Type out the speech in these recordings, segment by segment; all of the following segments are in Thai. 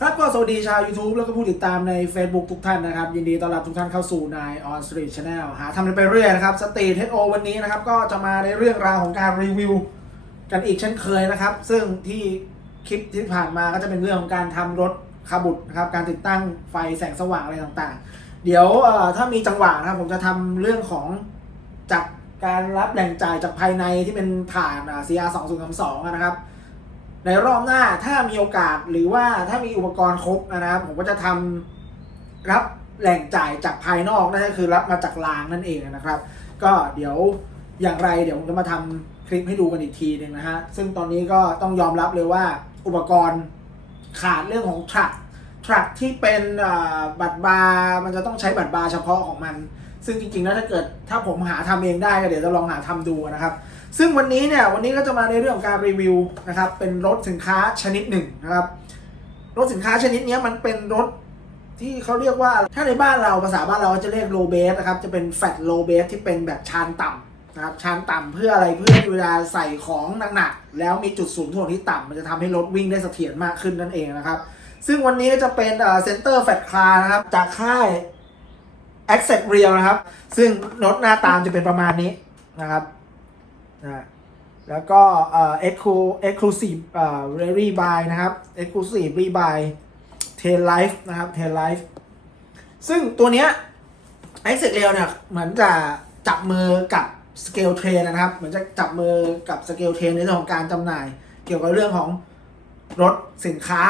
ครับก็สวัสดีชาว YouTube แล้วก็ผู้ติดตามใน Facebook ทุกท่านนะครับ ยินดีต้อนรับทุกท่านเข้าสู่นาย On Street Channel หาทำกันไปเรื่อยนะครับสตรีทเทโอวันนี้นะครับ ก็จะมาในเรื่องราวของการรีวิว กันอีกเช่นเคยนะครับ ซึ่งที่คลิปที่ผ่านมาก็จะเป็นเรื่องของการทำรถคาบุตนะครับ การติดตั้งไฟแสงสว่างอะไรต่างๆ เดี๋ยวเอ่อถ้ามีจังหวะนะครับผมจะทำเรื่องของจากการรับแหล่งจ่ายจากภายในที่เป็นฐานอ่า CR 2 0 3 2นะครับ ในรอบหน้าถ้ามีโอกาสหรือว่าถ้ามีอุปกรณ์ครบนะครับผมก็จะทำรับแหล่งจ่ายจากภายนอกนั่นก็คือรับมาจากรางนั่นเองนะครับ ก็เดี๋ยวอย่างไรเดี๋ยวผมจะมาทำคลิปให้ดูกันอีกทีหนึ่งนะฮะซึ่งตอนนี้ก็ต้องยอมรับเลยว่าอุปกรณ์ขาดเรื่องของทรัคทรัคที่เป็นบัตรบาร์มันจะต้องใช้บัตรบาร์เฉพาะของมัน ซึ่งจริงๆแล้วถ้าเกิดถ้าผมหาทำเองได้ก็เดี๋ยวจะลองหาทำดูนะครับ ซึ่งวันนี้เนี่ยวันนี้ก็จะมาในเรื่องของการรีวิวนะครับเป็นรถสินค้าชนิดหนึ่งนะครับรถสินค้าชนิดนี้มันเป็นรถที่เขาเรียกว่าถ้าในบ้านเราภาษาบ้านเราจะเรียกโลเบสนะครับจะเป็นแฟตโลเบสที่เป็นแบบชานต่ำนะครับชานต่ำเพื่ออะไรเพื่อเวลาใส่ของหนักๆแล้วมีจุดศูนย์ถ่วงที่ต่ำมันจะทำให้รถวิ่งได้เสถียรมากขึ้นนั่นเองนะครับ ซึ่งวันนี้ก็จะเป็นเซ็นเตอร์แฟตคลานะครับจากค่าย Access Real นะครับ ซึ่งรถหน้าตามจะเป็นประมาณนี้นะครับ นะแล้วก็เอ่อ exclu exclusive เอ่อ very by นะครับ exclusive by tail life นะครับ tail life ซึ่งตัวเนี้ย a c c e s Rail เนี่ยเหมือนจะจับมือกับ Scale Train นะครับ เหมือนจะจับมือกับ Scale Train ในเรื่องของการจำหน่าย เกี่ยวกับเรื่องของรถสินค้า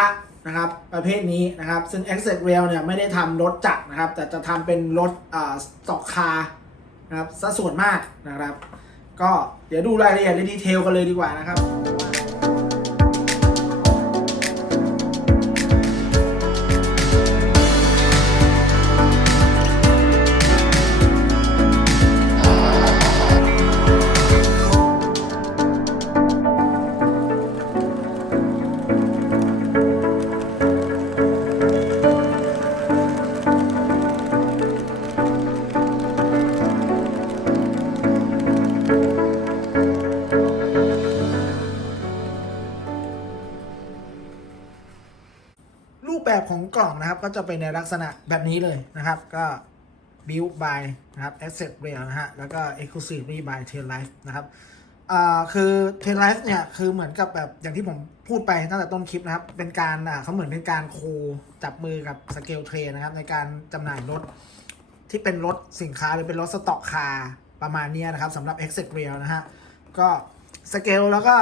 นะครับ ประเภทนี้นะครับ ซึ่ง Access Rail เนี่ยไม่ได้ทำรถจักรนะครับ แต่จะทำเป็นรถอ่าสต็อกคาร์นะครับซะส่วนมากนะครับ ก็เดี๋ยวดูรายละเอียดในดีเทลกันเลยดีกว่านะครับ ของกล่องนะครับ ก็จะเป็นในลักษณะแบบนี้เลยนะครับ ก็ build by นะครับ asset rail นะฮะ แล้วก็ exclusively by tail life นะครับอ่าคือ tail life เนี่ย คือเหมือนกับแบบอย่างที่ผมพูดไปตั้งแต่ต้นคลิปนะครับ เป็นการอ่าเขาเหมือนเป็นการโคจับมือกับ scale train นะครับ ในการจำหน่ายรถที่เป็นรถสินค้าหรือเป็นรถสต็อกคาร์ประมาณนี้นะครับสำหรับ Exit Rail นะฮะ ก็สเกลแล้วก็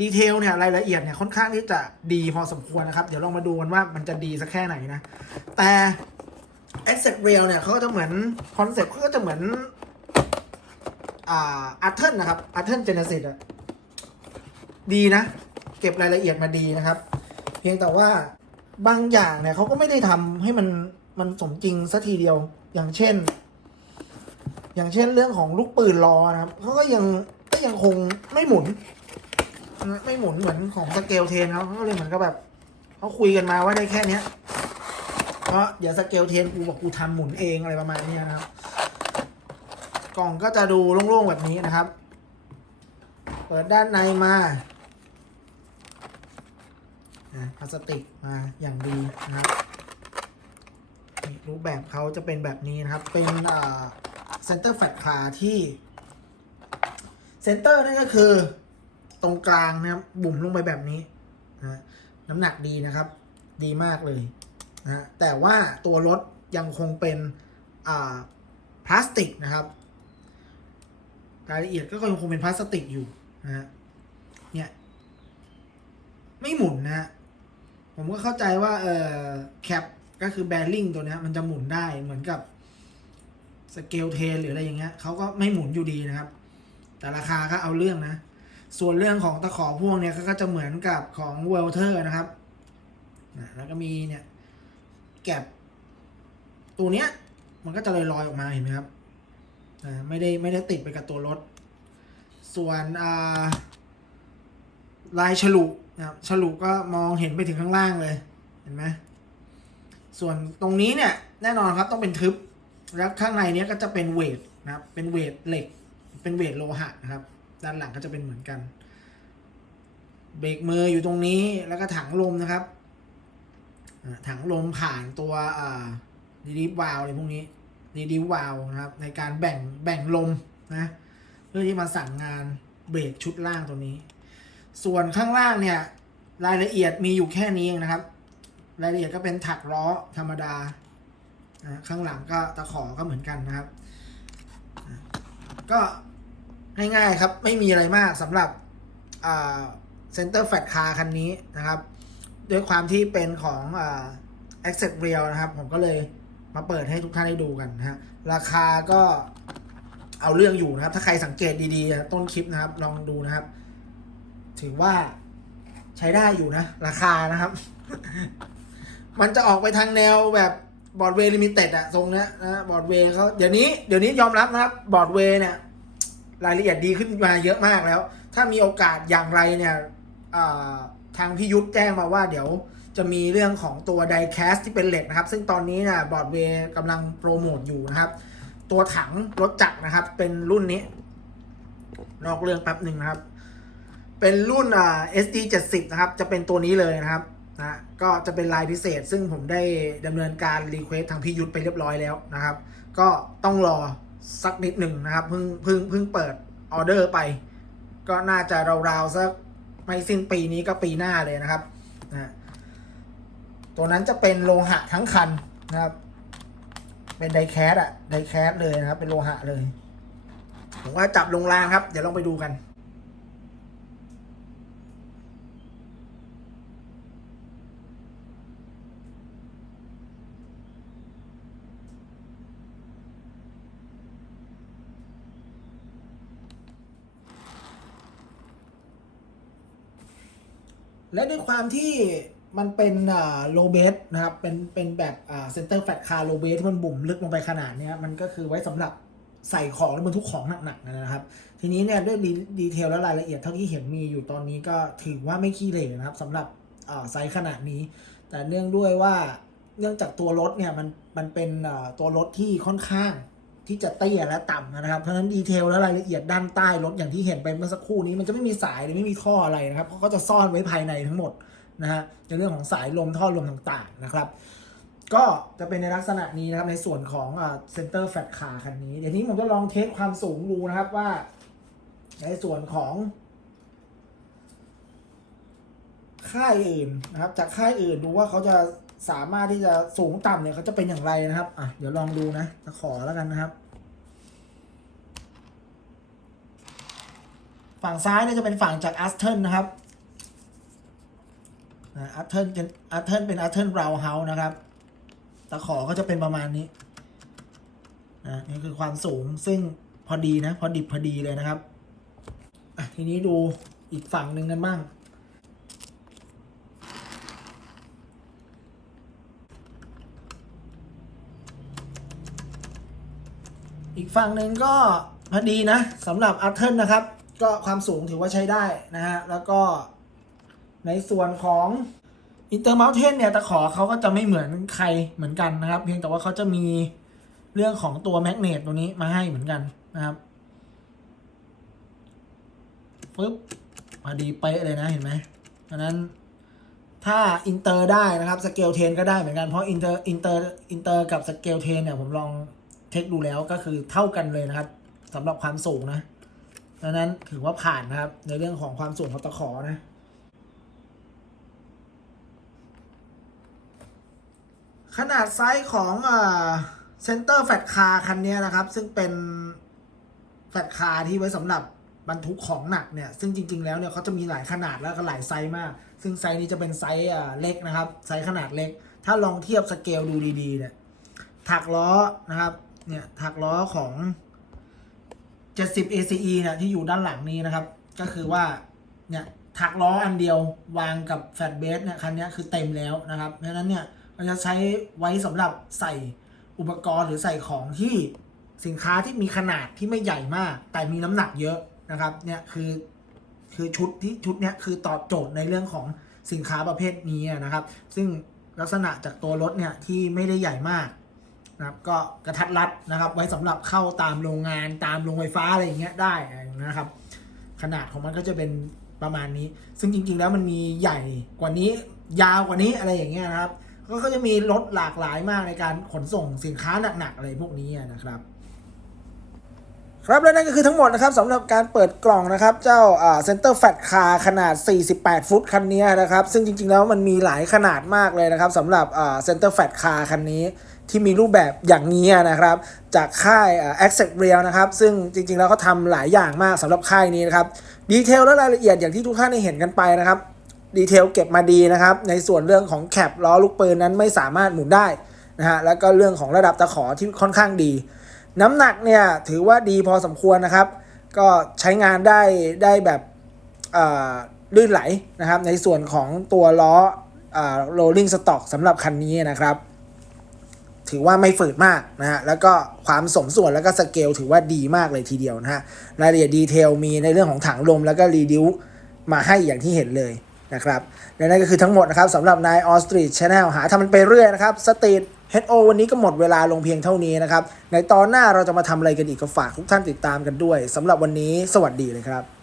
ดีเทลเนี่ยรายละเอียดเนี่ยค่อนข้างที่จะดีพอสมควรนะครับ เดี๋ยวลองมาดูกันว่ามันจะดีสักแค่ไหนนะ แต่ Exit Rail เนี่ยเขาก็จะเหมือนคอนเซ็ปต์เขาก็จะเหมือนอ่าอาร์เทนนะครับอาร์เทนเจเนซิสอะดีนะ เก็บรายละเอียดมาดีนะครับ เพียงแต่ว่าบางอย่างเนี่ยเขาก็ไม่ได้ทำให้มันมันสมจริงสัทีเดียวอย่างเช่น อย่างเช่นเรื่องของลูกปืนรอนะครับเขาก็ยังก็ยังคงไม่หมุน ไม่หมุนเหมือนของสเกลเทนเขาเขาก็เลยเหมือนกับแบบเขาคุยกันมาว่าได้แค่เนี้ยเพราะเดี๋ยวสเกลเทนกูบอกกูทำหมุนเองอะไรประมาณนี้นะครับ กล่องก็จะดูโล่งๆแบบนี้นะครับ เปิดด้านในมาอะพลาสติกมาอย่างดีนะครับรูปแบบเขาจะเป็นแบบนี้นะครับ เป็นเซนเตอร์แฟลตคาที่เซนเตอร์นั่นก็คือ ตรงกลางนะครับ บุ่มลงไปแบบนี้นะน้ำหนักดีนะครับ ดีมากเลยนะแต่ว่าตัวรถยังคงเป็นอ่าพลาสติกนะครับรายละเอียดก็ยังคงเป็นพลาสติกอยู่นะฮะเนี่ยไม่หมุนนะผมก็เข้าใจว่าเออแคปก็คือแบริ่งตัวนี้มันจะหมุนได้เหมือนกับสเกลเทนหรืออะไรอย่างเงี้ยเขาก็ไม่หมุนอยู่ดีนะครับ แต่ราคาก็เอาเรื่องนะ ส่วนเรื่องของตะขอพ่วงเนี่ยก็จะเหมือนกับของเวลเทอร์นะครับแล้วก็มีเนี่ยแกบตัวเนี้ยมันก็จะลอยๆออกมาเห็นไหมครับอ่าไม่ได้ไม่ได้ติดไปกับตัวรถ ส่วนลายฉลุนะครับฉลุก็มองเห็นไปถึงข้างล่างเลยเห็นไหมส่วนตรงนี้เนี่ยแน่นอนครับต้องเป็นทึบ แล้วข้างในเนี้ยก็จะเป็นเวทนะครับเป็นเวทเหล็ก เป็นเวทโลหะนะครับ ด้านหลังก็จะเป็นเหมือนกัน เบรกมืออยู่ตรงนี้แล้วก็ถังลมนะครับ ถังลมผ่านตัวดีดิฟวาลอะไรพวกนี้ดีดิฟวาลนะครับ ในการแบ่งแบ่งลมนะ เพื่อที่มาสั่งงานเบรกชุดล่างตัวนี้ ส่วนข้างล่างเนี่ยรายละเอียดมีอยู่แค่นี้เองนะครับ รายละเอียดก็เป็นถักล้อธรรมดา ข้างหลังก็ตะขอก็เหมือนกันนะครับ ก็ ง่ายๆครับ ไม่มีอะไรมากสำหรับเซ็นเตอร์แฟลคาคันนี้นะครับ ด้วยความที่เป็นของเอ่า Access Real นะครับ ผมก็เลยมาเปิดให้ทุกท่านได้ดูกันนะฮะราคาก็เอาเรื่องอยู่นะครับ ถ้าใครสังเกตดีๆ ต้นคลิปนะครับ ลองดูนะครับ ถือว่าใช้ได้อยู่นะ ราคานะครับ มันจะออกไปทางแนวแบบบอร์ดเวย์ลิมิเต็ดอะทรงเนี้ยนะบอร์ดเวย์เขาเดี๋ยวนี้เดี๋ยวนี้ยอมรับนะครับบอร์ดเวย์เนี่ย รายละเอียดดีขึ้นมาเยอะมากแล้ว ถ้ามีโอกาสอย่างไรเนี่ยทางพี่ยุทธแจ้งมาว่าเดี๋ยวจะมีเรื่องของตัวไดแคสที่เป็นเหล็กนะครับ ซึ่งตอนนี้นะบอร์ดเวย์กำลังโปรโมทอยู่นะครับ ตัวถังรถจักรนะครับ เป็นรุ่นนี้ นอกเรื่องแป๊บหนึ่งนะครับ เป็นรุ่นอ่า SD 70นะครับ จะเป็นตัวนี้เลยนะครับนะก็จะเป็นลายพิเศษ ซึ่งผมได้ดำเนินการรีเควสทางพี่ยุทธไปเรียบร้อยแล้วนะครับ ก็ต้องรอ สักนิดหนึ่งนะครับเพิ่งเพิ่งเพิ่งเปิดออเดอร์ไป ก็น่าจะราวๆสักไม่สิ้นปีนี้ก็ปีหน้าเลยนะครับนะตัวนั้นจะเป็นโลหะทั้งคันนะครับ เป็นไดแคสอะไดแคสเลยนะครับ เป็นโลหะเลย ผมว่าจับลงรางครับ เดี๋ยวลองไปดูกัน และด้วยความที่มันเป็นโลเบสนะครับ เป็นเป็นแบบเซนเตอร์แฟตคาร์โลเบสที่มันบุ่มลึกลงไปขนาดนี้มันก็คือไว้สำหรับใส่ของและบรรทุกของหนักๆนะครับ ทีนี้เนี่ยด้วยดีดีเทลและรายละเอียดเท่าที่เห็นมีอยู่ตอนนี้ก็ถือว่าไม่ขี้เหร่นะครับสำหรับไซส์ขนาดนี้ แต่เนื่องด้วยว่าเนื่องจากตัวรถเนี่ยมันมันเป็นตัวรถที่ค่อนข้าง ที่จะเตี้ยและต่ำนะครับ เพราะฉะนั้นดีเทลและรายละเอียดด้านใต้รถอย่างที่เห็นไปเมื่อสักครู่นี้ มันจะไม่มีสายหรือไม่มีข้ออะไรนะครับเขาก็จะซ่อนไว้ภายในทั้งหมดนะฮะในเรื่องของสายลมท่อลมต่างๆนะครับก็จะเป็นในลักษณะนี้นะครับในส่วนของเซ็นเตอร์แฟลตคาคันนี้ เดี๋ยวนี้ผมจะลองเทสความสูงดูนะครับว่า ในส่วนของ ค่ายอื่นนะครับ จากค่ายอื่นดูว่าเขาจะ สามารถที่จะสูงต่ำเนี่ยเขาจะเป็นอย่างไรนะครับ อะ เดี๋ยวลองดูนะจะขอแล้วกันนะครับ ฝั่งซ้ายเนี่ยจะเป็นฝั่งจากอัสเทนนะครับอัสเทนอัสเทนเป็นอัสเทนเราเฮาส์นะครับตะขอก็จะเป็นประมาณนี้นะนี่คือความสูงซึ่งพอดีนะ พอดิบพอดีเลยนะครับอะทีนี้ดูอีกฝั่งหนึ่งกันบ้าง อีกฝั่งหนึ่งก็พอดีนะสำหรับอั t เทิลนะครับ ก็ความสูงถือว่าใช้ได้นะฮะ แล้วก็ในส่วนของอินเตอร์มาลเทนเนี่ยตะขอเขาก็จะไม่เหมือนใครเหมือนกันนะครับ เพียงแต่ว่าเขาจะมีเรื่องของตัวแมกเนตตัวนี้มาให้เหมือนกันนะครับปึ๊บพอดีเป๊ะเลยนะเห็นไหมเพราะนั้นถ้าอินเตอร์ได้นะครับสเกลเทนก็ได้เหมือนกันเพราะอินเตอร์อินเตอร์อินเตอร์กับสเกลเทนเนี่ยผมลอง ช็คดูแล้วก็คือเท่ากันเลยนะครับสำหรับความสูงนะดังนั้นถือว่าผ่านนะครับ ในเรื่องของความสูงของตะขอนะขนาดไซส์ของเซนเตอร์แฟลตคาคันนี้นะครับ ซึ่งเป็นแฟลตคาที่ไว้สำหรับบรรทุกของหนักเนี่ย ซึ่งจริง ๆ แล้วเนี่ยเขาจะมีหลายขนาดแล้วก็หลายไซส์มาก ซึ่งไซส์นี้จะเป็นไซส์เล็กนะครับ ไซส์ขนาดเล็ก ถ้าลองเทียบสเกลดูดีๆเนี่ยถักล้อนะครับ เนี่ยถักล้อของ 70 ACE เนี่ยที่อยู่ด้านหลังนี้นะครับ ก็คือว่าเนี่ยถักล้ออันเดียววางกับแฟลตเบสเนี่ยคันนี้คือเต็มแล้วนะครับเพราะฉะนั้นเนี่ยมันจะใช้ไว้สำหรับใส่อุปกรณ์หรือใส่ของที่สินค้าที่มีขนาดที่ไม่ใหญ่มาก แต่มีน้ำหนักเยอะนะครับเนี่ยคือคือชุดที่ชุดเนี้ยคือตอบโจทย์ในเรื่องของสินค้าประเภทนี้นะครับ ซึ่งลักษณะจากตัวรถเนี่ยที่ไม่ได้ใหญ่มาก นะครับก็กระทัดรัดนะครับ ไว้สำหรับเข้าตามโรงงานตามโรงไฟฟ้าอะไรอย่างเงี้ยได้นะครับ ขนาดของมันก็จะเป็นประมาณนี้ ซึ่งจริงๆแล้วมันมีใหญ่กว่านี้ยาวกว่านี้อะไรอย่างเงี้ยนะครับ ก็จะมีรถหลากหลายมากในการขนส่งสินค้าหนักๆอะไรพวกนี้นะครับ ครับและนั่นก็คือทั้งหมดนะครับสำหรับการเปิดกล่องนะครับ เจ้าเซ็นเตอร์แฟตคาร์ขนาด 48 ฟุตคันนี้นะครับ ซึ่งจริงๆแล้วมันมีหลายขนาดมากเลยนะครับสำหรับเซ็นเตอร์แฟตคาร์คันนี้ที่มีรูปแบบอย่างนี้นะครับ จากค่าย a c c e p t Real นะครับ ซึ่งจริงๆแล้วเขาทำหลายอย่างมากสำหรับค่ายนี้นะครับดีเทลและรายละเอียดอย่างที่ทุกท่านได้เห็นกันไปนะครับดีเทลเก็บมาดีนะครับ ในส่วนเรื่องของแคปล้อลูกปืนนั้นไม่สามารถหมุนได้นะฮะแล้วก็เรื่องของระดับตะขอที่ค่อนข้างดี น้ำหนักเนี่ยถือว่าดีพอสมควรนะครับ ก็ใช้งานได้ได้แบบลื่นไหลนะครับ ในส่วนของตัวล้อเอ่อ rolling stock สำหรับคันนี้นะครับ ถือว่าไม่ฝืดมากนะฮะแล้วก็ความสมส่วนแล้วก็สเกลถือว่าดีมากเลยทีเดียวนะฮะรายละเอียดดีเทลมีในเรื่องของถังลมแล้วก็รีดิวมาให้อย่างที่เห็นเลยนะครับและนั่นก็คือทั้งหมดนะครับสำหรับนายออสตรีทชาแนลหาทำมันไปเรื่อยนะครับสตรีท HO วันนี้ก็หมดเวลาลงเพียงเท่านี้นะครับ ในตอนหน้าเราจะมาทำอะไรกันอีกก็ฝากทุกท่านติดตามกันด้วยสำหรับวันนี้สวัสดีเลยครับ